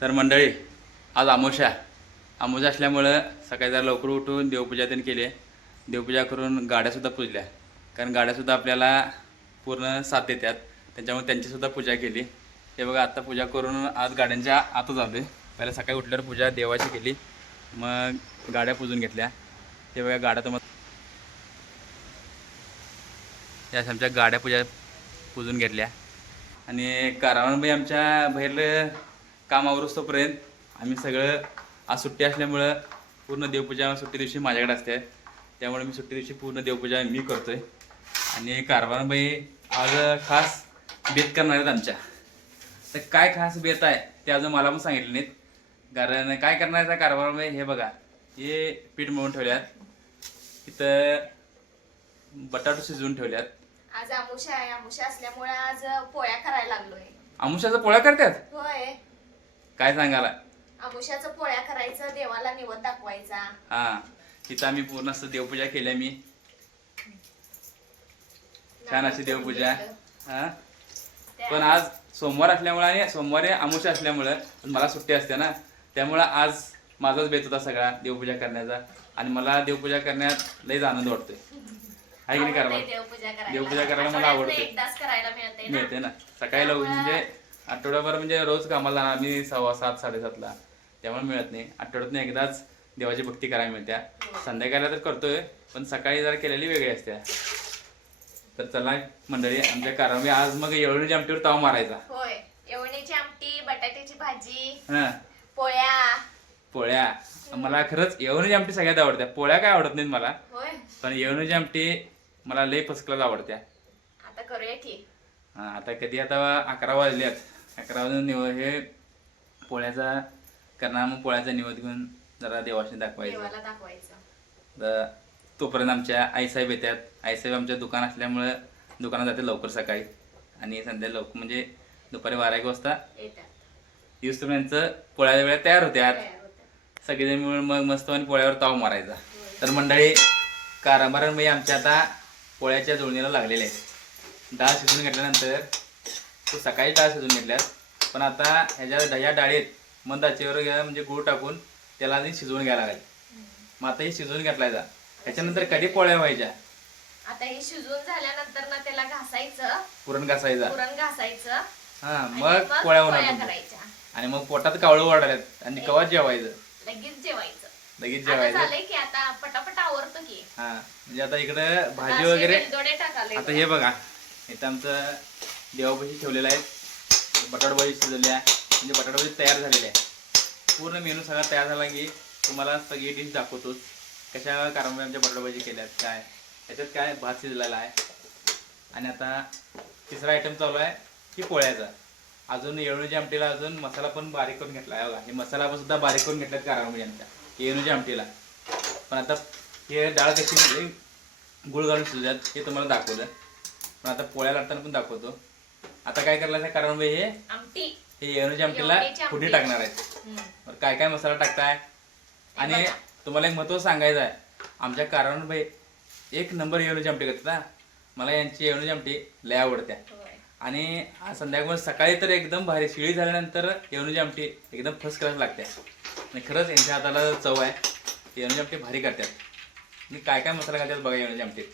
तर मंडळी, आज अमावस्या असल्यामुळं सकाळी जरा लवकर उठून देवपूजा त्यांनी केली आहे. देवपूजा करून गाड्यासुद्धा पूजल्या, कारण गाड्यासुद्धा आपल्याला पूर्ण साथ देतात, त्याच्यामुळे त्यांचीसुद्धा पूजा केली. हे बघा, आत्ता पूजा करून आज गाड्यांच्या आतच आलो आहे. पहिला सकाळी उठल्यावर पूजा देवाची केली, मग गाड्या पूजून घेतल्या. हे बघा, गाड्या तर या आमच्या गाड्या पूजून घेतल्या. आणि कारवानबाई आमच्या बाहेर काम आवरूस्तोपर्यंत आम्ही सगळं, आज सुट्टी असल्यामुळं पूर्ण देवपूजा सुट्टी दिवशी माझ्याकडे असते, त्यामुळे मी सुट्टी दिवशी पूर्ण देवपूजा मी करतोय. आणि कारवानबाई आज खास बेत करणार आहेत आमच्या. तर काय खास बेत आहे ते अजून मला पण सांगितलं नाहीत, कारण काय करणार आहे कारवानबाई. हे बघा, हे पीठ मळून ठेवल्यात, इथं बटाटो शिजवून ठेवल्यात. आज आमुषा आहे, आमुषा असल्यामुळे आज पोळ्या करायला लागलोय. आमुषाचं पोळ्या करतात? होय, काय सांगायला? आमुषाचं पोळ्या करायचं, देवाला निवद दाखवायचा. हा, तिथं आम्ही पूर्ण असं देवपूजा केल्या. मी छान अशी देवपूजा. हा, पण आज सोमवार असल्यामुळे आणि सोमवारी आमुषा असल्यामुळं मला सुट्टी असते ना, त्यामुळं आज माझाच बेत होता सगळा देवपूजा करण्याचा. आणि मला देवपूजा करण्यात लयच आनंद वाटतोय. आहे की नाही कारवा? देवपूजा करायला मला आवडते, एकदाच करायला मिळते ना. सकाळी लवकर म्हणजे आठवड्याभर, म्हणजे रोज कामाला जाणार मी 7:15 7:30ला, त्यामुळे मिळत नाही. आठवड्यातून एकदाच देवाची भक्ती करायला मिळत्या. संध्याकाळला तर करतोय, पण सकाळी जरा केलेली वेगळी असते. तर चला मंडळी, आमच्या कारवी आज मग येवळीच्या आमटीवर ताव मारायचा. होय, येवणीची आमटी, बटाट्याची भाजी, हा, पोळ्या. मला खरंच येवणीची आमटी सगळ्यात आवडत्या. पोळ्या काय आवडत नाहीत मला, होय, पण येवणीची आमटी मला लय फर्स्ट क्लास आवडत्या. आता करूया की. हा, आता कधी, आता 11 वाजल्यात. 11 वाजून हे पोळ्याचा करणार, मग पोळ्याचा निवद घेऊन जरा देवाशी दाखवायचं. तर तोपर्यंत आमच्या आईसाहेब येतात. आईसाहेब आमच्या दुकान असल्यामुळं दुकानात जाते लवकर सकाळी, आणि संध्या लवकर म्हणजे दुपारी 12-1 वाजता येऊपर्यंत पोळ्या वेळा तयार होत्यात. सगळेजण मिळून मग मस्त आणि पोळ्यावर ताव मारायचा. तर मंडळी, कारभारांबाई आमच्या आता पोळ्याच्या जुळणीला लागलेले आहेत. डाळ शिजवून घेतल्यानंतर, तो सकाळी डाळ शिजवून घेतल्यात, पण आता ह्या डाळीत मंद आचेवर म्हणजे गूळ टाकून त्याला आधी शिजवून घ्यायला लागेल. मग आता हे शिजवून घेतलायचा, ह्याच्यानंतर कधी पोळ्या व्हायच्या. आता हे शिजवून झाल्यानंतर ना त्याला घासायचं, पुरण घासायचं. हा, मग पोळ्या होणार. आणि मग पोटात कावळं वाढायला आणि कवा जेवायचं, लगेच जेवायचं. झालंय की आता पटापट आवरतो की. हा, म्हणजे आता इकडे भाजी वगैरे. आता हे बघा, इथं आमचं देवापाशी ठेवलेलं आहे. बटाटा भाजी शिजवल्या, म्हणजे बटाटा भाजी तयार झालेली आहे. पूर्ण मेनू सगळा तयार झाला की तुम्हाला सगळी डिश दाखवतोच. कशा कारंबे आमच्या बटाटा भाजी केल्यात, काय याच्यात काय भात शिजलेला आहे. आणि आता तिसरा आयटम चालू आहे की पोळ्याचा. अजून येळूच्या आमटीला अजून मसाला पण बारीक करून घेतला आहे. बघा, हे मसाला पण सुद्धा बारीक करून घेतल्यात कारंबे आमच्या येळूच्या आमटीला. पण आता हे डाळ कशी गुळ घालून शिजल्यात हे तुम्हाला दाखवलं, पण आता पोळ्या लाटताना पण दाखवतो. आता काय करायला कारंबे हे येळूच्या आमटीला फोडणी टाकणार आहेत. काय काय मसाला टाकताय. आणि तुम्हाला एक महत्त्व सांगायचं आहे, आमच्या कारंबे एक नंबर येळूची आमटी करतात. मला यांची येळूची आमटी लय आवडत्या. आणि संध्याकाळ सकाळी तर एकदम भारी, शिळी झाल्यानंतर येळूची आमटी एकदम फर्स्ट क्लास लागते. आणि खरंच यांच्या हाताला चव आहे. येळूची आमटी भारी करतात. मी काय काय मसाला घालतात बघा येळूची आमटीत.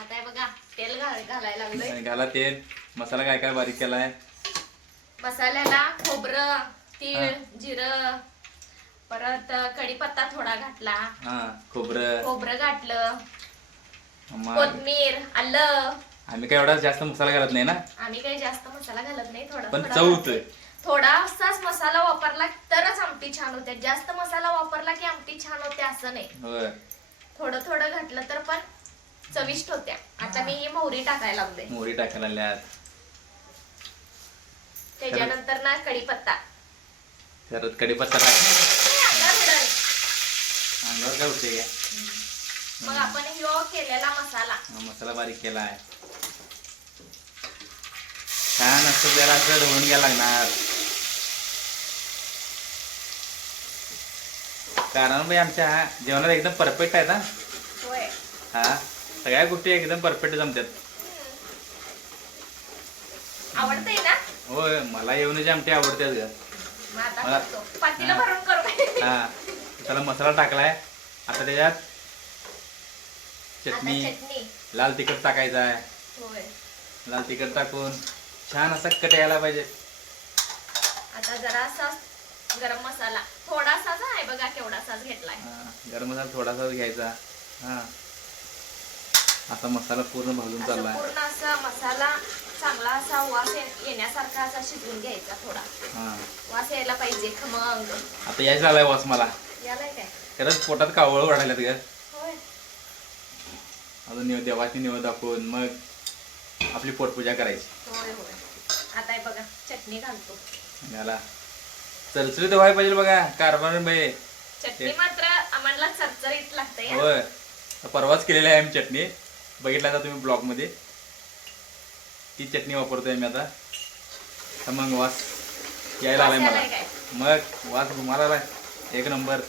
आता बघा, तेल घालायला लागलोय. घाला तेल. मसाला काय काय बारीक केलाय. मसाल्याला खोबरं, तीळ, जिरं, परत कढीपत्ता थोडा घातला. हा, खोबरं घातलं, कोथिंबीर, आलं. आम्ही काय एवढा जास्त मसाला घालत नाही ना. आम्ही काही जास्त मसाला घालत नाही, पण चव होतोय. थोडासाच मसाला वापरला तरच आमटी छान होते. जास्त मसाला वापरला की आमटी छान होते असं नाही. थोडं थोडं घातलं तर पण चविष्ट होत्या. आता मी ही मोहरी टाकायला लागले. मोहरी टाकायला लागल्यात. त्याच्यानंतर ना कढीपत्ता. खरंच कढीपत्ता अंगावर काय होते. मग आपण ह्यो केलेला मसाला बारीक केला आहे. छान असं त्याला असं ढवळून घ्यायला लागणार. कारण भाई आमच्या जेवणात एकदम परफेक्ट आहे ना. हा, सगळ्या गोष्टी एकदम परफेक्ट जमतात. आवडतंय ना. होय, मला येवणीची आमटी आवडते. मग आता मला- करतो. पातेलं हा. भरून करू. हा त्याला मसाला टाकलाय. आता त्याच्यात चटणी, आता चटणी. लाल तिखट टाकायचं आहे. होय. लाल तिखट टाकून छान असा कट यायला पाहिजे. आता जरासा गरम मसाला थोडासाच आहे बघा, केवढासाच घेतलाय. गरम मसाला थोडासा घ्यायचा. हा असा मसाला पूर्ण भाजून असं चाललाय. पूर्ण असा मसाला चांगला असा वास येण्यासारखा असा शिजवून घ्यायचा. थोडा हा वास यायला पाहिजे खमंग. आता यायचा आलाय वास मला. यालाय काय? खरंच पोटात कावळ वाढायला ग. होय. अजून देवाची निवड दाखवून मग आपली पोटपूजा करायची. होय होय. आता हे बघा चटणी घालतो. याला चरचरीत व्हायला पाहिजे बघा कारभार बाई. चटणी मात्र आम्हाला चरचरीत लागते. होय परवाच केलेली आहे आम्ही चटणी. बघितला का तुम्ही ब्लॉग मध्ये. ती चटणी वापरतोय मी आता. मग वास यायला आलाय मला. मग वास घुमाला आलाय एक नंबर.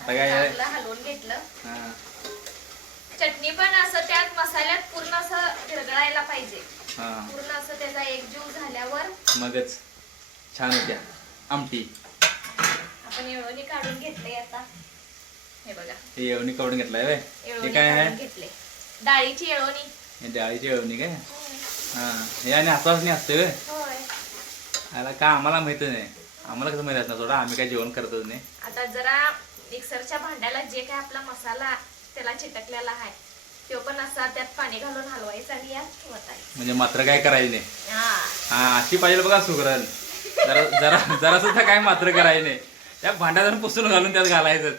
आता काय आहे? हलवून घेतलं. हा. चटणी पण असं त्यात मसाल्यात पूर्ण असं विरघळायला पाहिजे. हा पूर्ण असं त्याचा एकजीव झाल्यावर मगच छान होत्या आमटी. आपण येळवणी काढून घेतले. आता हे बघा हे येवणी काढून घेतलाय व्हय. येळवणी हे काय आहे? काढून घेतले. डाळीची येळवणी. हे डाळीची येवणी काय. हा हे आणि हाताच नाही असते व्हय. होय. याला का आम्हाला माहित नाही. आम्हाला कसं माहित असणार थोडा. आम्ही काय जेवण करतच नाही. आता जरा मिक्सरच्या भांड्याला जे काय आपला मसाला त्याला चिटकलेला आहे तो पण असा त्यात पाणी घालून हलवायचा आणि यात वतायचं. म्हणजे मात्र काय करायचं नाही. हा हा अशी पाहिजे बघा सुगरण. जरा जरा जरा सुद्धा काय मात्र करायचं नाही. त्या भांड्यात पुसून घालून त्यात घालायचं.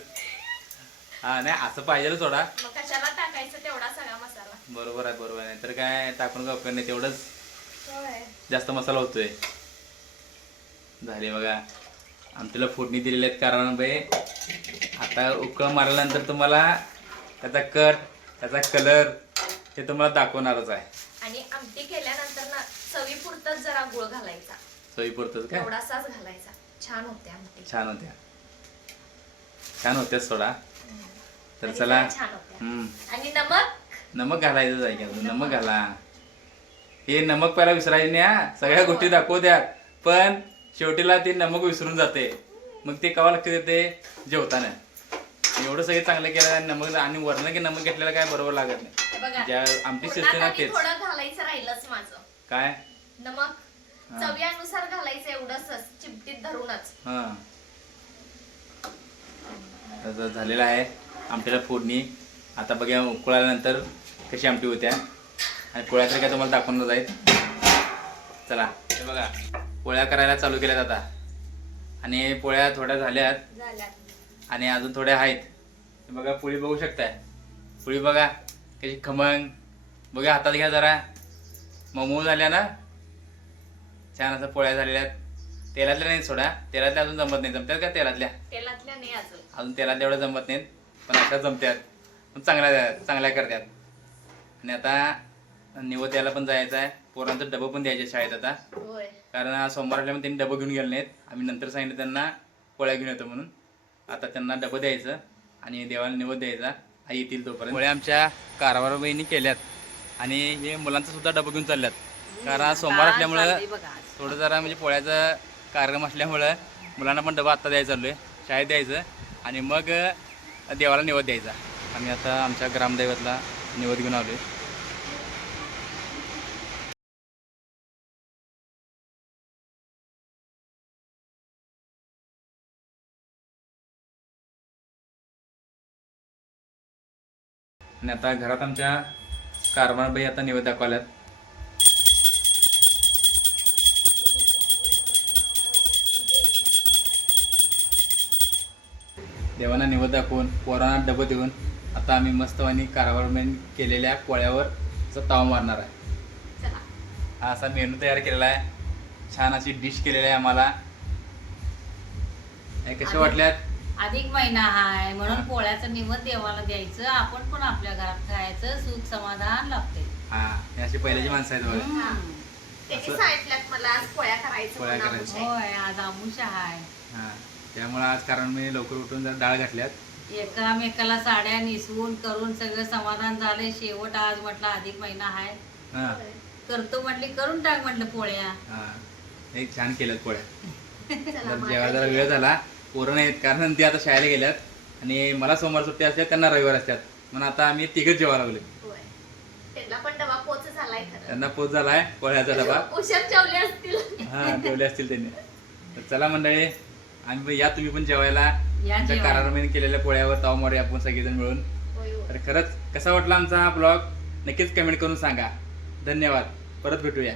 हा नाही असं पाहिजे थोडा. मग कशाला टाकायचं तेवढा सगळा मसाला. बरोबर आहे बरोबर आहे. तर काय टाकून का उपयोग नाही. तेवढंच होय. जास्त मसाला होतोय. झाले बघा आमटीला फोडणी दिलेली आहेत. कारण बाई आता उकळ मारल्यानंतर तुम्हाला त्याचा कट त्याचा कलर हे तुम्हाला दाखवणारच आहे. आणि आमटी केल्यानंतर ना चवीपुरतच जरा गुळ घालायचा. चवीपुरतच काय थोडासाच घालायचा. छान होते आमटी. छान होत्या. छान होत्याच सोडा. तर आणि चला जरा छान होत्या. आणि नमक नमक घालायचं आहे की नमक घाला. हे नमक पहिला विसरायचे नाही हा. सगळ्या गोष्टी दाखवत्यात पण शेवटीला ते नमक विसरून जाते. मग ते कवा लक्ष देते जेवताना. एवढं सगळं चांगलं केलं नमक आणि वरण की नमक घेतलेलं काय बरोबर लागत नाही. हे बघा ज्या आमटी शिजते ना तेच. थोडं घालायचं राहिलंच माझं. काय नमक चवीनुसार घालायचं एवढंच चिमटीत धरूनच. हा आता झालेलं आहे आमटीला फोडणी. आता बघा उकळल्यानंतर कशी आमटी होत्या. आणि पोळ्या तर काय तुम्हाला दाखवणार जाईल. चला हे बघा पोळ्या करायला चालू केल्यात आता. आणि पोळ्या थोड्या झाल्यात आणि अजून थोड्या आहेत. बघा पोळी बघू शकताय. पोळी बघा कशी खमंग. बघा हातात घ्या जरा. मऊ झाल्या ना. छान असं पोळ्या झालेल्या आहेत. तेलातल्या नाही सोडा. तेलातल्या अजून जमत नाही. जमत्यात का तेलातल्या. तेलातल्या नाही अजून तेलात एवढं जमत नाहीत. पण अशा जमत्यात. पण चांगल्या करतात. आणि आता निवद्याला पण जायचं आहे. पोरांचं डबं पण द्यायचे शाळेत आता. होय. कारण आज सोमवार असल्यामुळे त्यांनी डबं घेऊन गेले नाहीत. आम्ही नंतर सांगितलं त्यांना पोळ्या घेऊन येतो म्हणून. आता त्यांना डबं द्यायचं आणि देवाला निवद द्यायचा. आई येतील तोपर्यंत. पोळ्या आमच्या कारभार बहिणी केल्यात. आणि हे मुलांचं सुद्धा डबं घेऊन चालल्यात. कारण आज सोमवार असल्यामुळं थोडं जरा म्हणजे पोळ्याचा कार्यक्रम असल्यामुळं मुलांना पण डबा आत्ता द्यायचं चालू आहे. शाळेत द्यायचं आणि मग देवाला निवद द्यायचा. आम्ही आता आमच्या ग्रामदैवतला निवद घेऊन आलो आहे. आणि आता घरात आमच्या कारभारबाई आता निवद दाखवल्यात. देवांना निवद दाखवून पोरांना डबं देऊन आता आम्ही मस्तवानी कारभारबाईंनी केलेल्या पोळ्यावर असं ताव मारणार आहे. हा असा मेनू तयार केलेला आहे. छान अशी डिश केलेली आहे आम्हाला. हे कशा वाटल्यात. अधिक महिना आहे म्हणून पोळ्याचं निवद देवाला द्यायचं. आपण पण आपल्या घरात खायचं. सुख समाधान लागते. हा हे अशी पहिल्याची माणसं आहेत बघा. त्यांनी सांगितलं मला आज पोळ्या करायचं. पोळ्या करायचं. होय आज आमुषा आहे. हा त्यामुळे आज कारण मी लवकर उठून जरा डाळ घातल्यात. एकामेकाला साड्या निसवून करून सगळं समाधान झाले. शेवट आज म्हटलं अधिक महिना आहे हा करतो म्हटली करून टाक म्हटलं पोळ्या. हा हे छान केल्यात पोळ्या. चला तर मग जेव्हा जरा आता वेळ झाला, पोरं नाहीत कारण ते आता शाळेला गेल्यात आणि मला सोमवार सुट्टी असतात, त्यांना रविवार असतात. म्हणून आता आम्ही तिघच जेवायला लागले. होय. त्यांना पण डबा पोच झालाय खरं. त्यांना पोच झालाय पोळ्याचा डबा. उशीर जेवले असतील. हा ठेवले असतील त्यांनी. तर चला मंडळी, आम्ही या तुम्ही पण जेवायला या जेवायला. कारभार केलेल्या पोळ्यावर ताव मारूया आपण सगळेजण मिळून. होय, होय. तर खरंच कसा वाटला आमचा हा ब्लॉग नक्कीच कमेंट करून सांगा. धन्यवाद. परत भेटूया.